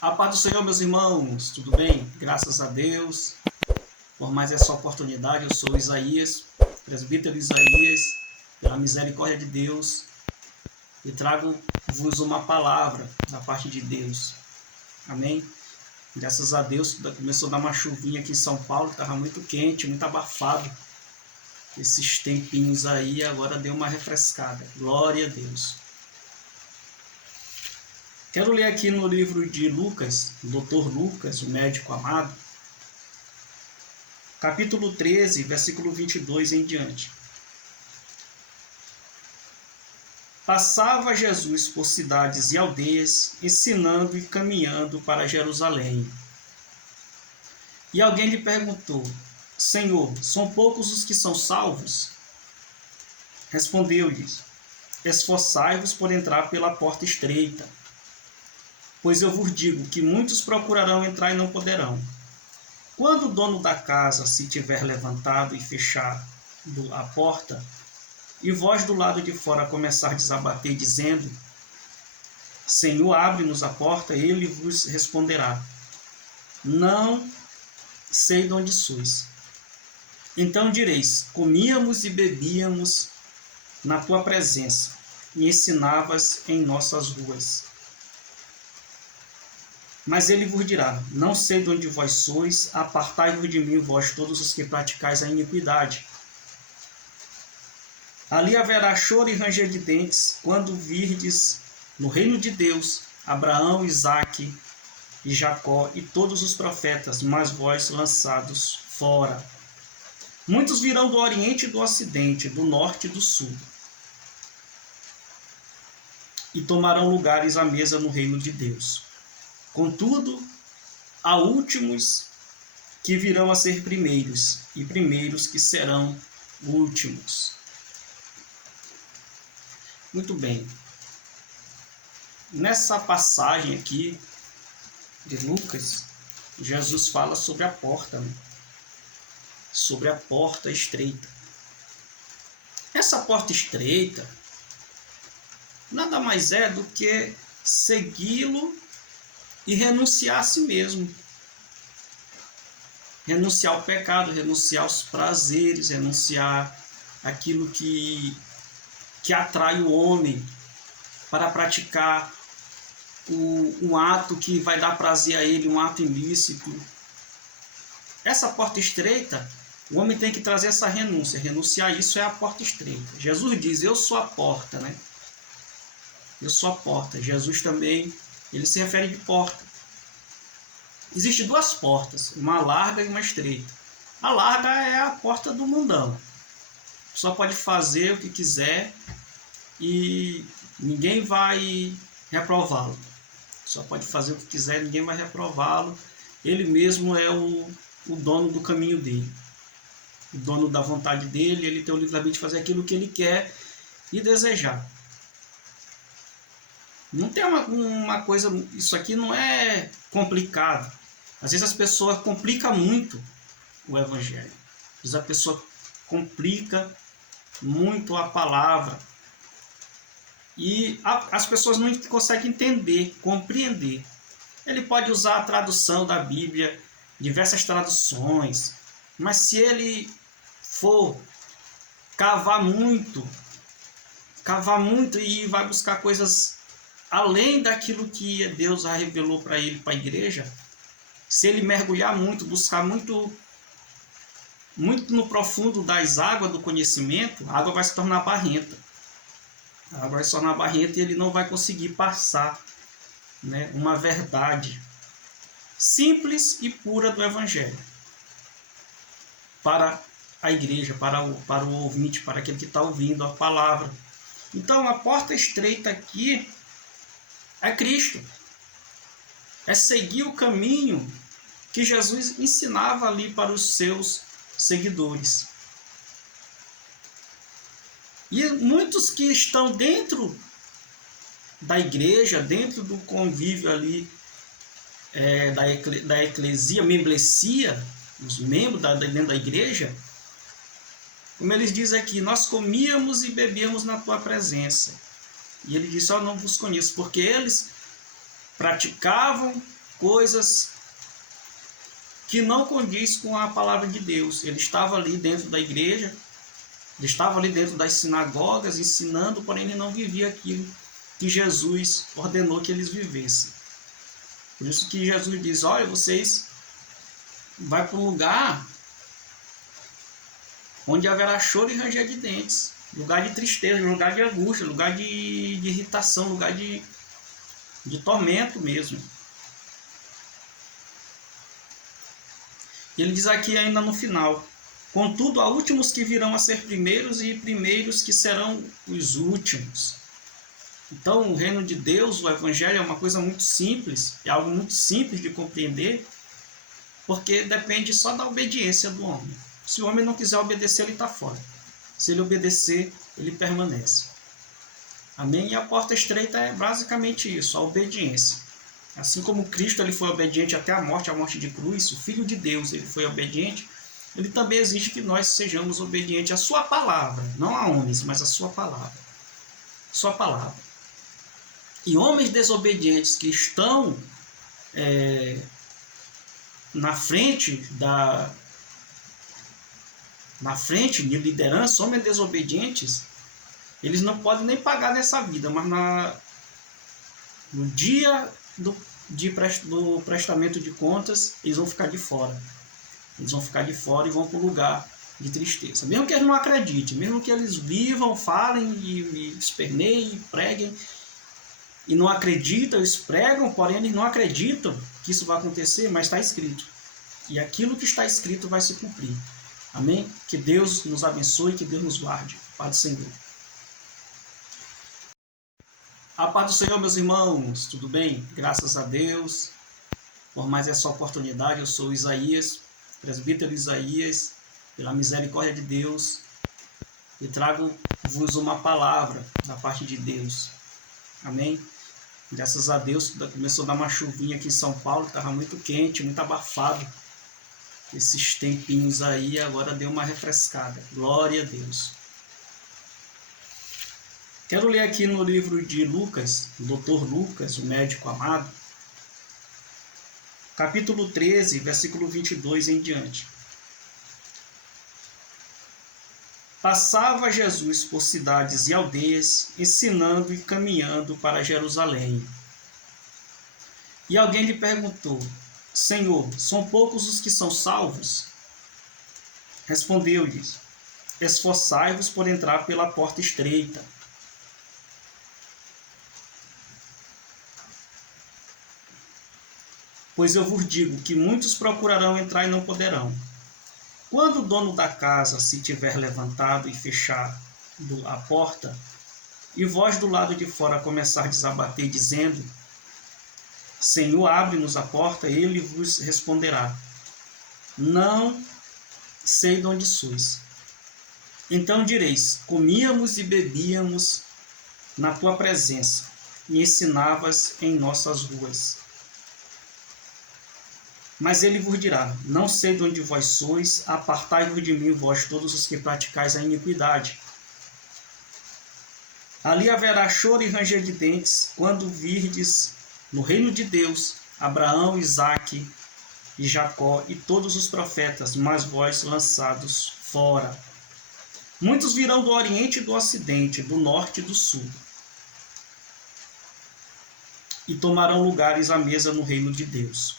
A paz do Senhor, meus irmãos, tudo bem? Graças a Deus, por mais essa oportunidade, eu sou Isaías, presbítero Isaías, pela misericórdia de Deus, e trago-vos uma palavra da parte de Deus. Amém? Graças a Deus, começou a dar uma chuvinha aqui em São Paulo, estava muito quente, muito abafado. Esses tempinhos aí, agora deu uma refrescada. Glória a Deus. Quero ler aqui no livro de Lucas, Dr. Lucas, o médico amado, capítulo 13, versículo 22 em diante. Passava Jesus por cidades e aldeias, ensinando e caminhando para Jerusalém. E alguém lhe perguntou: Senhor, são poucos os que são salvos? Respondeu-lhes: Esforçai-vos por entrar pela porta estreita, pois eu vos digo que muitos procurarão entrar e não poderão. Quando o dono da casa se tiver levantado e fechado a porta, e vós do lado de fora começardes a bater, dizendo: Senhor, abre-nos a porta, ele vos responderá: Não sei de onde sois. Então direis: Comíamos e bebíamos na tua presença, e ensinavas em nossas ruas. Mas ele vos dirá: Não sei de onde vós sois, apartai-vos de mim, vós todos os que praticais a iniquidade. Ali haverá choro e ranger de dentes, quando virdes no reino de Deus Abraão, Isaque e Jacó e todos os profetas, mas vós lançados fora. Muitos virão do Oriente e do Ocidente, do Norte e do Sul, e tomarão lugares à mesa no reino de Deus. Contudo, há últimos que virão a ser primeiros, e primeiros que serão últimos. Muito bem. Nessa passagem aqui de Lucas, Jesus fala sobre a porta, né? Sobre a porta estreita. Essa porta estreita nada mais é do que segui-lo e renunciar a si mesmo. Renunciar ao pecado, renunciar aos prazeres, renunciar aquilo que atrai o homem para praticar um ato que vai dar prazer a ele, um ato ilícito. Essa porta estreita, o homem tem que trazer essa renúncia. Renunciar a isso é a porta estreita. Jesus diz: eu sou a porta, né? Eu sou a porta. Jesus também, ele se refere de porta. Existem duas portas, uma larga e uma estreita. A larga é a porta do mundão. Só pode fazer o que quiser e ninguém vai reprová-lo. Só pode fazer o que quiser, ninguém vai reprová-lo. Ele mesmo é o dono do caminho dele, o dono da vontade dele. Ele tem o livre-arbítrio de fazer aquilo que ele quer e desejar. Não tem uma coisa, isso aqui não é complicado. Às vezes as pessoas complicam muito o evangelho. Às vezes a pessoa complica muito a palavra. E as pessoas não conseguem entender, compreender. Ele pode usar a tradução da Bíblia, diversas traduções, mas se ele for cavar muito e vai buscar coisas além daquilo que Deus já revelou para ele, para a igreja, se ele mergulhar muito, buscar muito no profundo das águas do conhecimento, a água vai se tornar barrenta. A água vai se tornar barrenta e ele não vai conseguir passar, né, uma verdade simples e pura do Evangelho para a igreja, para o ouvinte, para aquele que está ouvindo a palavra. Então, a porta estreita aqui é Cristo. É seguir o caminho que Jesus ensinava ali para os seus seguidores. E muitos que estão dentro da igreja, dentro do convívio ali da eclesia, membresia, os membros dentro da igreja, como eles dizem aqui: nós comíamos e bebíamos na tua presença. E ele disse: eu não vos conheço, porque eles praticavam coisas que não condiz com a palavra de Deus. Ele estava ali dentro da igreja, ele estava ali dentro das sinagogas ensinando, porém ele não vivia aquilo que Jesus ordenou que eles vivessem. Por isso que Jesus diz, olha, vocês vão para um lugar onde haverá choro e ranger de dentes, lugar de tristeza, lugar de angústia, lugar de irritação, lugar de tormento mesmo. Ele diz aqui ainda no final, contudo, há últimos que virão a ser primeiros e primeiros que serão os últimos. Então, o reino de Deus, o evangelho é uma coisa muito simples, é algo muito simples de compreender, porque depende só da obediência do homem. Se o homem não quiser obedecer, ele está fora. Se ele obedecer, ele permanece. Amém? E a porta estreita é basicamente isso, a obediência. Assim como Cristo ele foi obediente até a morte de cruz, o Filho de Deus ele foi obediente, ele também exige que nós sejamos obedientes à sua palavra, não a homens, mas à sua palavra. Sua palavra. E homens desobedientes que estão na frente de liderança, homens desobedientes, eles não podem nem pagar nessa vida, mas no dia do prestamento de contas, eles vão ficar de fora. Eles vão ficar de fora e vão para o lugar de tristeza. Mesmo que eles não acreditem, mesmo que eles vivam, falem e esperneiem, preguem, e não acreditam, eles pregam, porém eles não acreditam que isso vai acontecer, mas está escrito. E aquilo que está escrito vai se cumprir. Amém? Que Deus nos abençoe, que Deus nos guarde. Paz do Senhor. A paz do Senhor, meus irmãos, tudo bem? Graças a Deus por mais essa oportunidade. Eu sou Isaías, presbítero Isaías, pela misericórdia de Deus, e trago-vos uma palavra da parte de Deus. Amém? Graças a Deus, começou a dar uma chuvinha aqui em São Paulo, estava muito quente, muito abafado. Esses tempinhos aí, agora deu uma refrescada. Glória a Deus. Quero ler aqui no livro de Lucas, o Dr. Lucas, o médico amado, capítulo 13, versículo 22 em diante. Passava Jesus por cidades e aldeias, ensinando e caminhando para Jerusalém. E alguém lhe perguntou, Senhor, são poucos os que são salvos? Respondeu-lhes, esforçai-vos por entrar pela porta estreita. Pois eu vos digo que muitos procurarão entrar e não poderão. Quando o dono da casa se tiver levantado e fechado a porta, e vós do lado de fora começardes a bater, dizendo, Senhor, abre-nos a porta, ele vos responderá, não sei de onde sois. Então direis, comíamos e bebíamos na tua presença, e ensinavas em nossas ruas. Mas ele vos dirá, não sei de onde vós sois, apartai-vos de mim, vós todos os que praticais a iniquidade. Ali haverá choro e ranger de dentes, quando virdes no reino de Deus Abraão, Isaque e Jacó e todos os profetas, mas vós lançados fora. Muitos virão do oriente e do ocidente, do norte e do sul, e tomarão lugares à mesa no reino de Deus.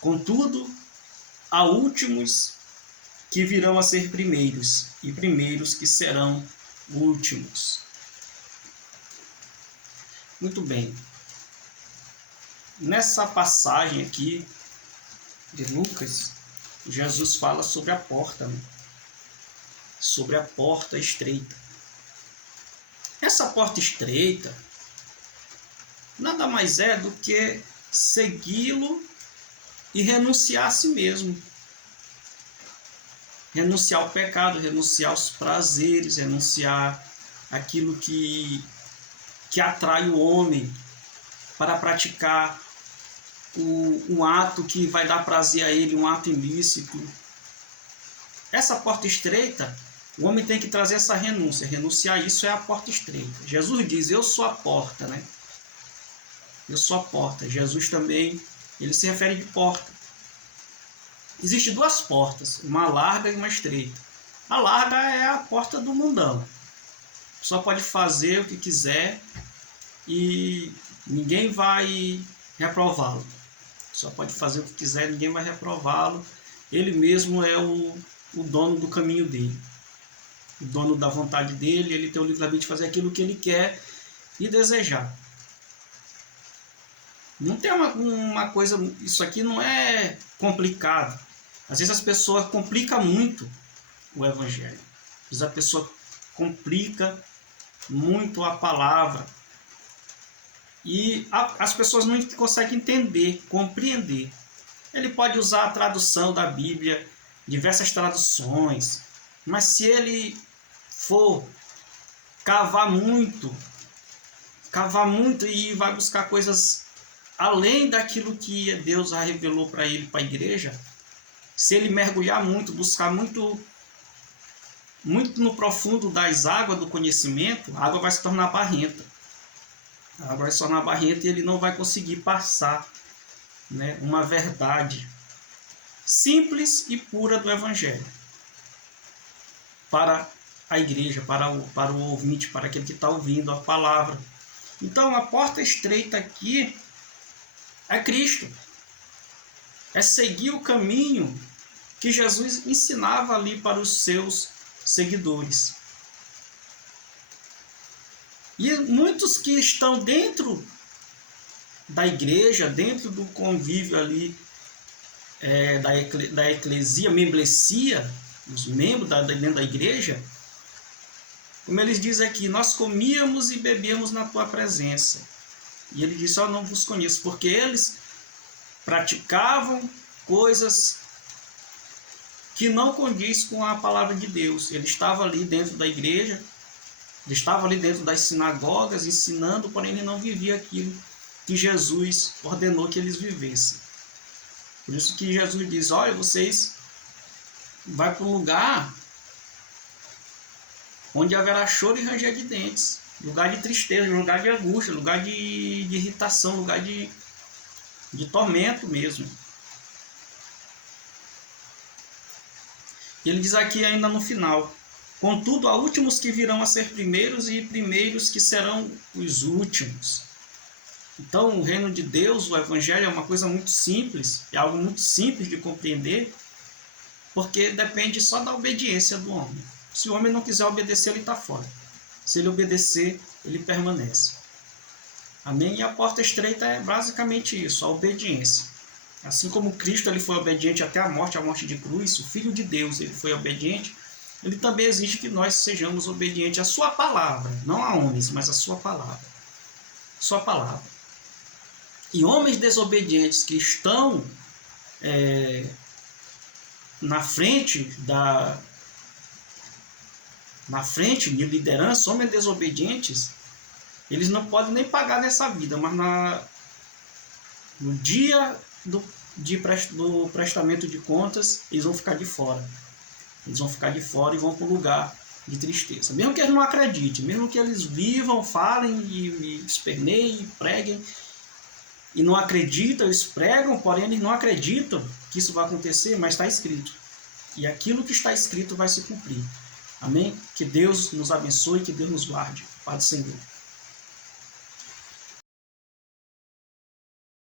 Contudo, há últimos que virão a ser primeiros, e primeiros que serão últimos. Muito bem. Nessa passagem aqui de Lucas, Jesus fala sobre a porta, né? Sobre a porta estreita. Essa porta estreita nada mais é do que segui-lo e renunciar a si mesmo. Renunciar ao pecado, renunciar aos prazeres, renunciar aquilo que atrai o homem para praticar um ato que vai dar prazer a ele, um ato ilícito. Essa porta estreita, o homem tem que trazer essa renúncia. Renunciar a isso é a porta estreita. Jesus diz, eu sou a porta, né? Eu sou a porta. Jesus também Ele se refere de porta. Existem duas portas, uma larga e uma estreita. A larga é a porta do mundão. Só pode fazer o que quiser e ninguém vai reprová-lo. Só pode fazer o que quiser, ninguém vai reprová-lo. Ele mesmo é o dono do caminho dele, o dono da vontade dele. Ele tem o livre-arbítrio de fazer aquilo que ele quer e desejar. Não tem uma coisa, isso aqui não é complicado. Às vezes as pessoas complicam muito o evangelho. Às vezes a pessoa complica muito a palavra. E as pessoas não conseguem entender, compreender. Ele pode usar a tradução da Bíblia, diversas traduções, mas se ele for cavar muito e vai buscar coisas além daquilo que Deus já revelou para ele, para a igreja, se ele mergulhar muito, buscar muito no profundo das águas do conhecimento, a água vai se tornar barrenta. A água vai se tornar barrenta e ele não vai conseguir passar, né, uma verdade simples e pura do Evangelho para a igreja, para o ouvinte, para aquele que está ouvindo a palavra. Então, a porta estreita aqui é Cristo. É seguir o caminho que Jesus ensinava ali para os seus seguidores. E muitos que estão dentro da igreja, dentro do convívio ali da eclesia, membresia, os membros dentro da igreja, como eles dizem aqui, nós comíamos e bebíamos na tua presença. E ele disse, eu não vos conheço, porque eles praticavam coisas que não condiz com a palavra de Deus. Ele estava ali dentro da igreja, ele estava ali dentro das sinagogas ensinando, porém ele não vivia aquilo que Jesus ordenou que eles vivessem. Por isso que Jesus diz, olha, vocês vão para um lugar onde haverá choro e ranger de dentes, lugar de tristeza, lugar de angústia, lugar de irritação, lugar de tormento mesmo. E ele diz aqui ainda no final, contudo, há últimos que virão a ser primeiros e primeiros que serão os últimos. Então, o reino de Deus, o evangelho é uma coisa muito simples, é algo muito simples de compreender, porque depende só da obediência do homem. Se o homem não quiser obedecer, ele está fora. Se ele obedecer, ele permanece. Amém? E a porta estreita é basicamente isso, a obediência. Assim como Cristo ele foi obediente até a morte de cruz, o Filho de Deus ele foi obediente, ele também exige que nós sejamos obedientes à sua palavra, não a homens, mas à sua palavra. Sua palavra. E homens desobedientes que estão na frente de liderança, homens desobedientes, eles não podem nem pagar nessa vida, mas no dia do prestamento de contas, eles vão ficar de fora. Eles vão ficar de fora e vão para um lugar de tristeza. Mesmo que eles não acreditem, mesmo que eles vivam, falem e esperneiem, preguem, e não acreditam, eles pregam, porém eles não acreditam que isso vai acontecer, mas está escrito. E aquilo que está escrito vai se cumprir. Amém? Que Deus nos abençoe, que Deus nos guarde. Pai do Senhor.